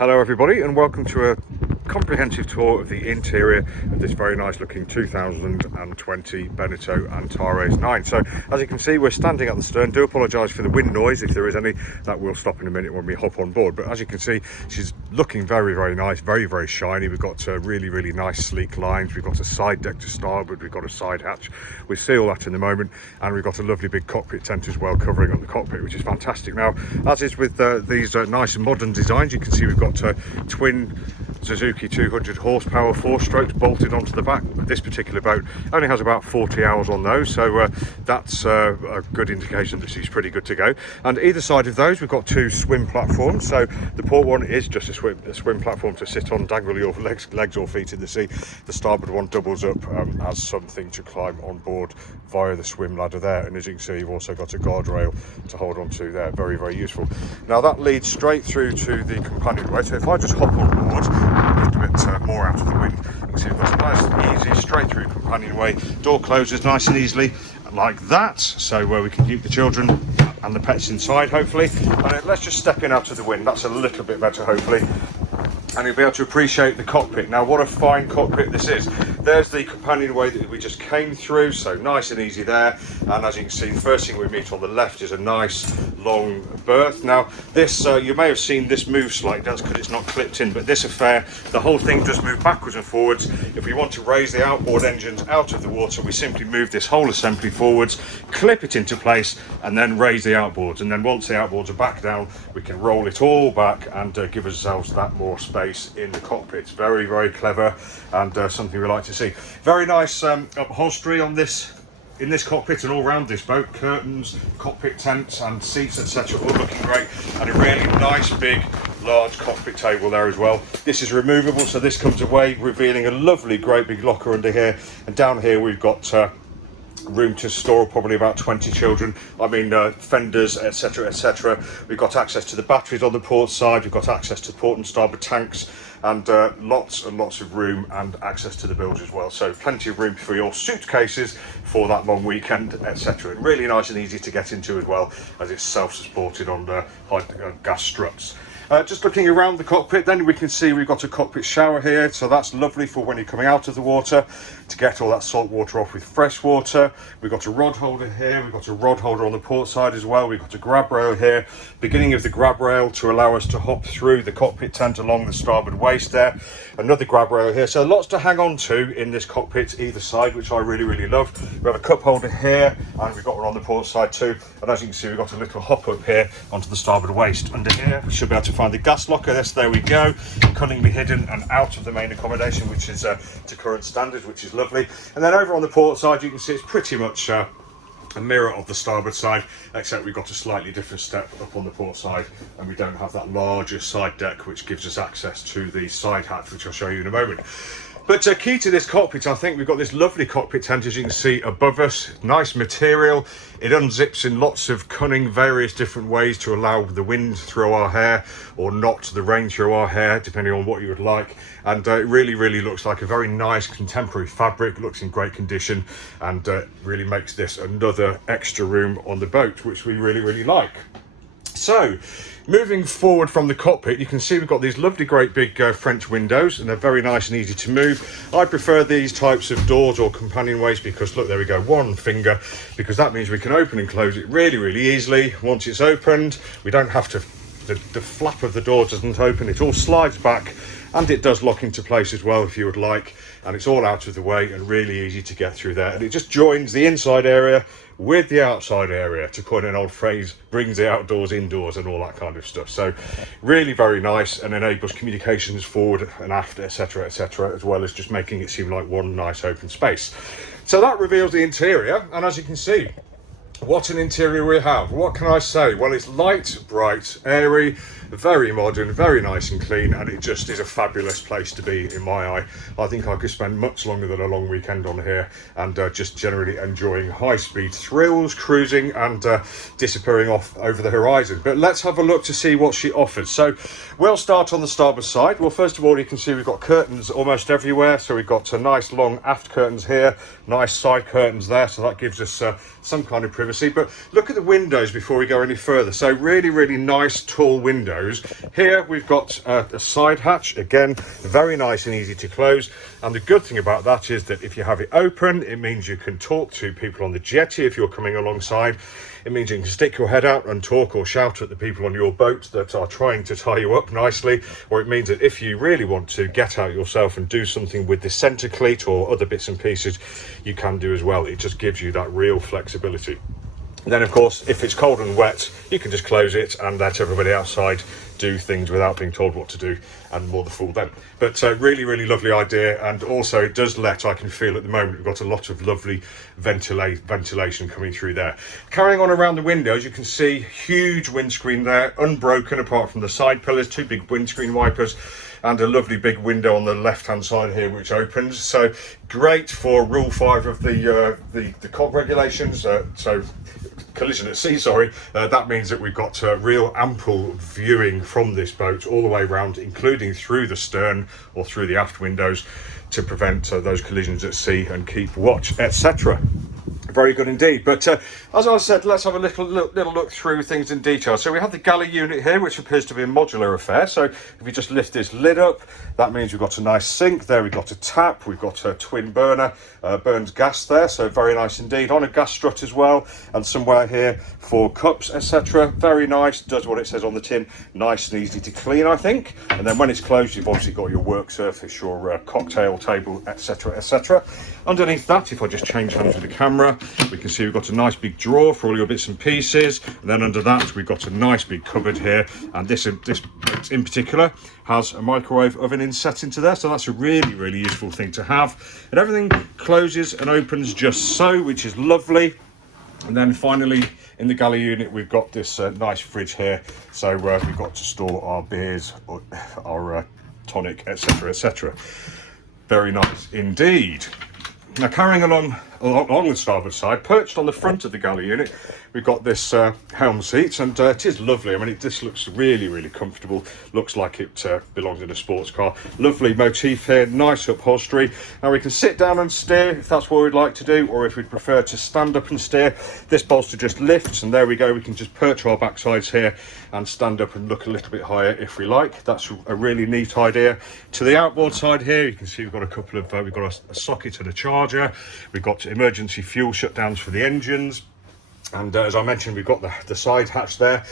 Hello everybody and welcome to a comprehensive tour of the interior of this very nice looking 2020 Beneteau Antares 9. So as you can see, we're standing at the stern. Do apologise for the wind noise if there is any. That will stop in a minute when we hop on board, but as you can see, she's looking very nice, very shiny. We've got really nice sleek lines. We've got a side deck to starboard, we've got a side hatch. We'll see all that in a moment, and we've got a lovely big cockpit tent as well covering up the cockpit, which is fantastic. Now, as is with these nice and modern designs, you can see we've got twin Suzuki 200 horsepower 4-strokes bolted onto the back. This particular boat only has about 40 hours on those, so that's a good indication that she's pretty good to go. And either side of those we've got two swim platforms. So the port one is just a swim platform to sit on, dangle your legs or feet in the sea. The starboard one doubles up as something to climb on board via the swim ladder there, and as you can see, you've also got a guardrail to hold on to there. Very useful. Now that leads straight through to the companionway, so if I just hop on board a little bit more out of the wind, you can see we've got a nice easy straight through companionway. Door closes nice and easily like that, so where we can keep the children and the pets inside hopefully. And let's just step in out of the wind. That's a little bit better hopefully, and you'll be able to appreciate the cockpit. Now, what a fine cockpit this is. There's the companionway that we just came through, so nice and easy there. And as you can see, the first thing we meet on the left is a nice long berth. Now this, you may have seen this move slightly, that's because it's not clipped in, but this affair, the whole thing does move backwards and forwards. If we want to raise the outboard engines out of the water, we simply move this whole assembly forwards, clip it into place, and then raise the outboards. And then once the outboards are back down, we can roll it all back and give ourselves that more space in the cockpit. It's very clever, and something we like to see. Very nice upholstery on this, in this cockpit and all around this boat. Curtains, cockpit tents and seats, etc., all looking great, and a really nice big large cockpit table there as well. This is removable, so this comes away, revealing a lovely great big locker under here. And down here we've got room to store probably about 20 children. I mean fenders, etc. We've got access to the batteries on the port side, we've got access to port and starboard tanks, and lots of room and access to the bilge as well. So plenty of room for your suitcases for that long weekend, etc. And really nice and easy to get into as well, as it's self-supported on the gas struts. Just looking around the cockpit, then we can see we've got a cockpit shower here, so that's lovely for when you're coming out of the water to get all that salt water off with fresh water. We've got a rod holder here, we've got a rod holder on the port side as well, we've got a grab rail here, beginning of the grab rail to allow us to hop through the cockpit tent along the starboard waist there. Another grab rail here, so lots to hang on to in this cockpit either side, which I really love. We have a cup holder here, and we've got one on the port side too, and as you can see, we've got a little hop up here onto the starboard waist. Under here we should be able to find the gas locker. There we go, cunningly hidden and out of the main accommodation, which is to current standards, which is lovely. And then over on the port side, you can see it's pretty much a mirror of the starboard side, except we've got a slightly different step up on the port side, and we don't have that larger side deck which gives us access to the side hatch, which I'll show you in a moment. But key to this cockpit, I think we've got this lovely cockpit tent, as you can see above us. Nice material. It unzips in lots of cunning, various different ways to allow the wind through our hair, or not the rain through our hair, depending on what you would like. And it really looks like a very nice contemporary fabric. Looks in great condition, and really makes this another extra room on the boat, which we really like. So, moving forward from the cockpit, you can see we've got these lovely great big French windows, and they're very nice and easy to move. I prefer these types of doors or companionways because, look, there we go, one finger, because that means we can open and close it really easily. Once it's opened, we don't have to, the flap of the door doesn't open, it all slides back, and it does lock into place as well if you would like, and it's all out of the way and really easy to get through there. And it just joins the inside area with the outside area, to coin an old phrase, brings the outdoors indoors and all that kind of stuff. So really very nice, and enables communications forward and aft, etc, as well as just making it seem like one nice open space. So that reveals the interior, and as you can see, what an interior we have. What can I say? Well, it's light, bright, airy, very modern, very nice and clean, and it just is a fabulous place to be in my eye. I think I could spend much longer than a long weekend on here, and just generally enjoying high-speed thrills, cruising, and disappearing off over the horizon. But let's have a look to see what she offers. So we'll start on the starboard side. Well, first of all, you can see we've got curtains almost everywhere. So we've got a nice long aft curtains here, nice side curtains there, so that gives us some kind of privacy privacy. But look at the windows before we go any further. So really nice tall windows. Here we've got a side hatch, again very nice and easy to close, and the good thing about that is that if you have it open, it means you can talk to people on the jetty if you're coming alongside. It means you can stick your head out and talk or shout at the people on your boat that are trying to tie you up nicely. Or it means that if you really want to get out yourself and do something with the centre cleat or other bits and pieces, you can do as well. It just gives you that real flexibility. And then of course, if it's cold and wet, you can just close it and let everybody outside do things without being told what to do, and more the fool them. But really lovely idea, and also it does let, I can feel at the moment, we've got a lot of lovely ventilation coming through there. Carrying on around the windows, you can see huge windscreen there, unbroken apart from the side pillars, 2 big windscreen wipers, and a lovely big window on the left hand side here which opens. So great for rule 5 of the COG regulations, so collision at sea, sorry. That means that we've got real ample viewing from this boat all the way around, including through the stern or through the aft windows, to prevent those collisions at sea and keep watch, etc. Very good indeed. But as I said, let's have a little look through things in detail. So we have the galley unit here, which appears to be a modular affair. So if we just lift this lid up, that means we've got a nice sink there. We've got a tap, we've got a twin burner, burns gas there, so very nice indeed. On a gas strut as well, and somewhere here for cups, etc. Very nice, does what it says on the tin, nice and easy to clean, I think. And then when it's closed, you've obviously got your work surface, your cocktail table, etc, etc. Underneath that, if I just change hands with the camera, we can see we've got a nice big drawer for all your bits and pieces, and then under that we've got a nice big cupboard here, and this in particular has a microwave oven inset into there, so that's a really useful thing to have. And everything closes and opens just so, which is lovely. And then finally in the galley unit we've got this nice fridge here, so we've got to store our beers, our tonic, etc, etc. Very nice indeed. Now carrying along the starboard side, perched on the front of the galley unit, we've got this helm seat, and it is lovely. I mean, this looks really comfortable. Looks like it belongs in a sports car. Lovely motif here, nice upholstery. Now we can sit down and steer if that's what we'd like to do, or if we'd prefer to stand up and steer, this bolster just lifts, and there we go. We can just perch our backsides here and stand up and look a little bit higher if we like. That's a really neat idea. To the outboard side here, you can see we've got a couple of we've got a socket and a charger. We've got emergency fuel shutdowns for the engines, and as I mentioned, we've got the side hatch there.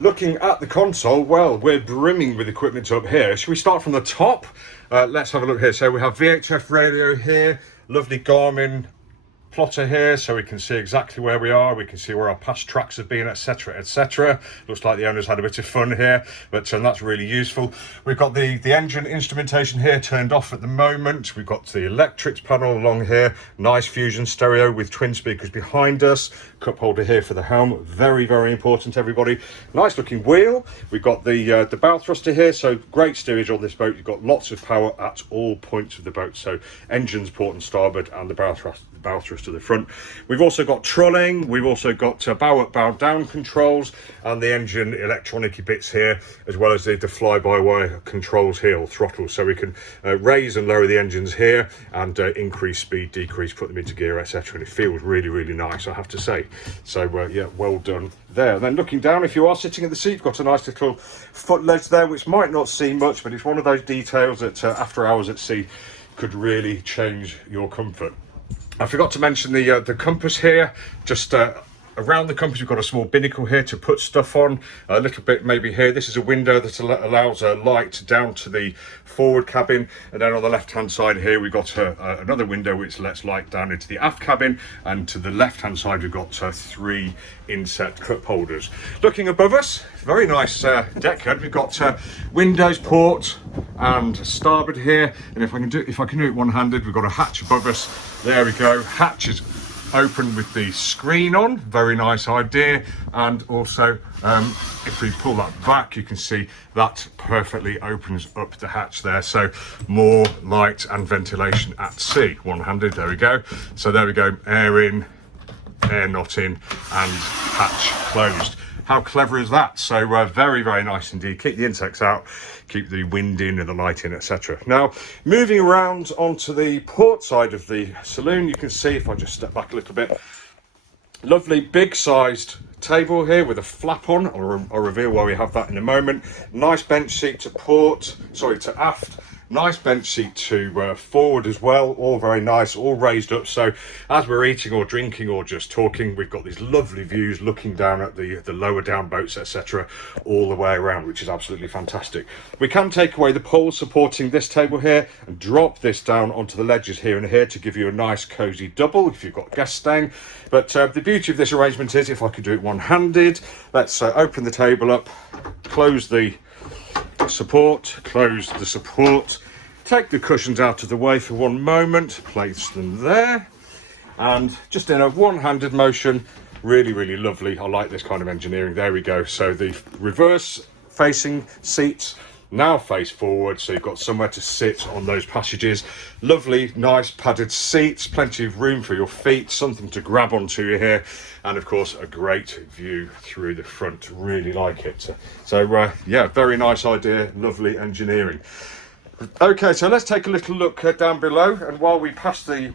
Looking at the console, well, we're brimming with equipment up here. Should we start from the top? Let's have a look here. So we have VHF radio here, lovely Garmin plotter here, so we can see exactly where we are. We can see where our past tracks have been, etc, etc. Looks like the owners had a bit of fun here, but that's really useful. We've got the engine instrumentation here turned off at the moment. We've got the electrics panel along here, nice fusion stereo with twin speakers behind us, cup holder here for the helm, very important, everybody. Nice looking wheel. We've got the bow thruster here, so great steerage on this boat. You've got lots of power at all points of the boat, so engines port and starboard, and the bow thrust to the front. We've also got trolling, we've also got bow up, bow down controls, and the engine electronic bits here, as well as the fly-by-wire controls here, or throttles, so we can raise and lower the engines here, and increase speed, decrease, put them into gear, etc. And it feels really nice, I have to say. So yeah, well done there. And then looking down, if you are sitting at the seat, you've got a nice little foot ledge there, which might not seem much, but it's one of those details that after hours at sea could really change your comfort. I forgot to mention the compass here. Just around the compass, we've got a small binnacle here to put stuff on. A little bit maybe here. This is a window that allows light down to the forward cabin, and then on the left hand side here we've got another window which lets light down into the aft cabin, and to the left hand side we've got 3 inset cup holders. Looking above us, very nice deckhead. We've got windows, port and starboard here, and if I can do it one-handed, we've got a hatch above us. There we go, hatch is open with the screen on, very nice idea. And also if we pull that back, you can see that perfectly opens up the hatch there, so more light and ventilation at sea. One-handed, there we go. So there we go, air in, air not in, and hatch closed. How clever is that? So very nice indeed. Keep the insects out, keep the wind in and the light in, etc. Now moving around onto the port side of the saloon, you can see, if I just step back a little bit, Lovely big sized table here with a flap on. I'll reveal why we have that in a moment. Nice bench seat to aft. Nice bench seat to forward as well, all very nice, all raised up, so as we're eating or drinking or just talking, we've got these lovely views looking down at the lower down boats, etc., all the way around, which is absolutely fantastic. We can take away the poles supporting this table here and drop this down onto the ledges here and here to give you a nice cozy double if you've got guests staying. But the beauty of this arrangement is, if I could do it one-handed, let's open the table up, close the support, take the cushions out of the way for one moment, place them there, and just in a one-handed motion, really lovely. I like this kind of engineering. There we go. So the reverse facing seats now face forward, so you've got somewhere to sit on those passages. Lovely nice padded seats, plenty of room for your feet, something to grab onto here, and of course a great view through the front. Really like it. So yeah, very nice idea, lovely engineering. Okay, so let's take a little look down below, and while we pass the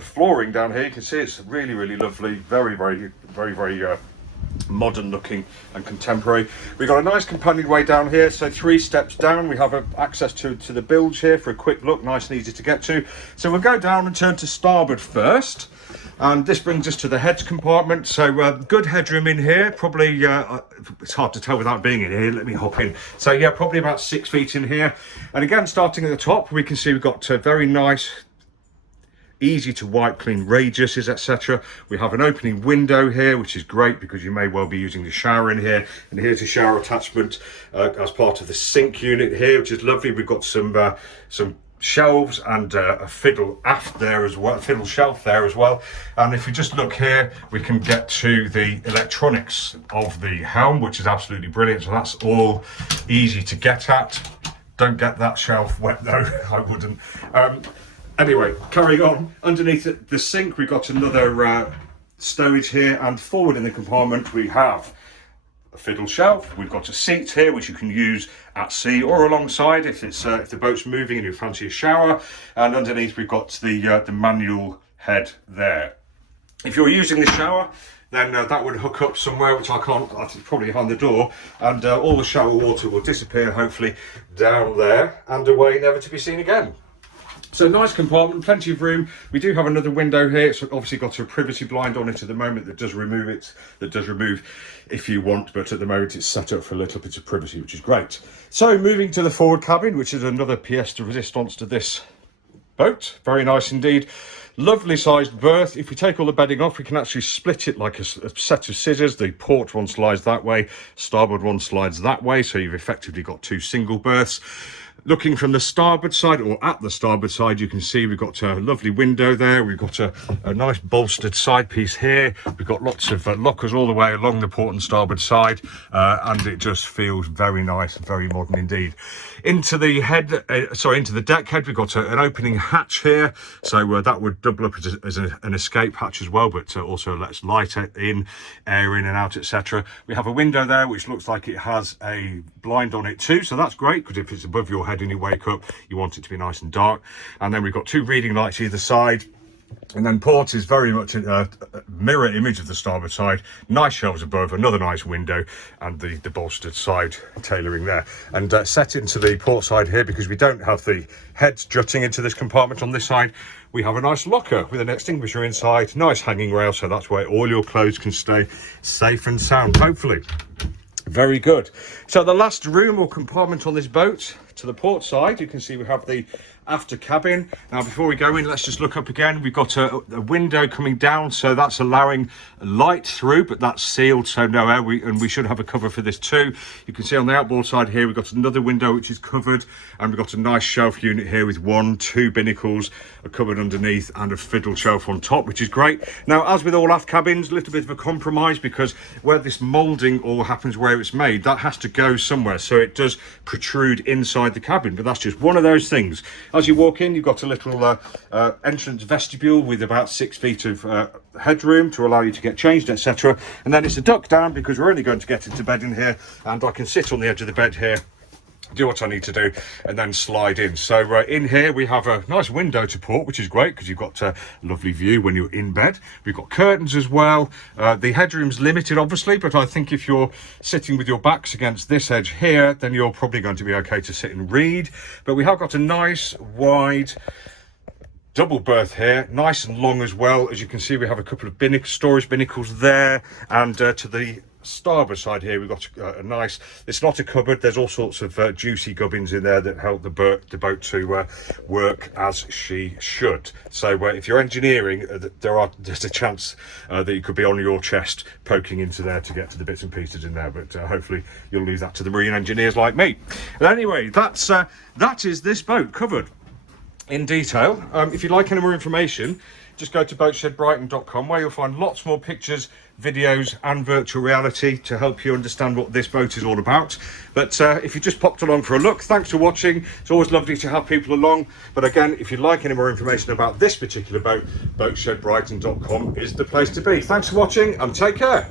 flooring down here, you can see it's really lovely, very modern looking and contemporary. We've got a nice companionway down here, so 3 steps down we have access to the bilge here for a quick look, nice and easy to get to. So we'll go down and turn to starboard first, and this brings us to the heads compartment. So good headroom in here, probably it's hard to tell without being in here, let me hop in. So yeah, probably about 6 feet in here, and again starting at the top we can see we've got very nice, easy to wipe clean radiuses, etc. We have an opening window here, which is great because you may well be using the shower in here, and here's a shower attachment as part of the sink unit here, which is lovely. We've got some shelves and a fiddle aft there as well, fiddle shelf there as well. And if we just look here, we can get to the electronics of the helm, which is absolutely brilliant. So that's all easy to get at. Don't get that shelf wet though, I wouldn't. Anyway, carrying on, underneath the sink we've got another stowage here, and forward in the compartment we have a fiddle shelf. We've got a seat here which you can use at sea or alongside if the boat's moving and you fancy a shower, and underneath we've got the manual head there. If you're using the shower, then that would hook up somewhere, which I can't, I think probably behind the door, and all the shower water will disappear hopefully down there and away, never to be seen again. So nice compartment, plenty of room. We do have another window here. It's obviously got a privacy blind on it at the moment that does remove if you want, but at the moment it's set up for a little bit of privacy, which is great. So moving to the forward cabin, which is another pièce de résistance to this boat. Very nice indeed. Lovely sized berth. If we take all the bedding off, we can actually split it like a set of scissors. The port one slides that way, starboard one slides that way, so you've effectively got 2 single berths. Looking from the starboard side, or at the starboard side, you can see we've got a lovely window there. We've got a nice bolstered side piece here. We've got lots of lockers all the way along the port and starboard side, and it just feels very nice, very modern indeed. Into the into the deck head, we've got an opening hatch here, so that would double up as an escape hatch as well, but also lets light in, air in and out, etc. We have a window there which looks like it has a blind on it too, so that's great, because if it's above your head and you wake up, you want it to be nice and dark. And then we've got 2 reading lights either side, and then port is very much a mirror image of the starboard side. Nice shelves above, another nice window, and the bolstered side tailoring there. And set into the port side here, because we don't have the heads jutting into this compartment on this side, we have a nice locker with an extinguisher inside, nice hanging rail, so that's where all your clothes can stay safe and sound, hopefully. Very good. So the last room or compartment on this boat, to the port side, you can see we have the after cabin. Now before we go in, let's just look up again. We've got a window coming down, so that's allowing light through, but that's sealed, so no air, and we should have a cover for this too. You can see on the outboard side here we've got another window which is covered, and we've got a nice shelf unit here with 2 binnacles, a cupboard underneath, and a fiddle shelf on top, which is great. Now, as with all aft cabins, a little bit of a compromise, because where this moulding all happens where it's made, that has to go somewhere, so it does protrude inside the cabin, but that's just one of those things. As you walk in, you've got a little entrance vestibule with about 6 feet of headroom to allow you to get changed, etc. And then it's a duck down, because we're only going to get into bed in here, and I can sit on the edge of the bed here do what I need to do, and then slide in. So in here we have a nice window to port, which is great because you've got a lovely view when you're in bed. We've got curtains as well. The headroom's limited obviously, but I think if you're sitting with your backs against this edge here, then you're probably going to be okay to sit and read. But we have got a nice wide double berth here, nice and long as well. As you can see, we have a couple of storage binnacles there, and to the starboard side here we've got a nice, it's not a cupboard, there's all sorts of juicy gubbins in there that help the boat to work as she should. So if you're engineering, there's a chance that you could be on your chest poking into there to get to the bits and pieces in there, but hopefully you'll leave that to the marine engineers like me. But anyway, that is this boat covered in detail. If you'd like any more information, just go to boatshedbrighton.com, where you'll find lots more pictures, videos and virtual reality to help you understand what this boat is all about. But if you just popped along for a look, thanks for watching. It's always lovely to have people along. But again, if you'd like any more information about this particular boat, boatshedbrighton.com is the place to be. Thanks for watching and take care.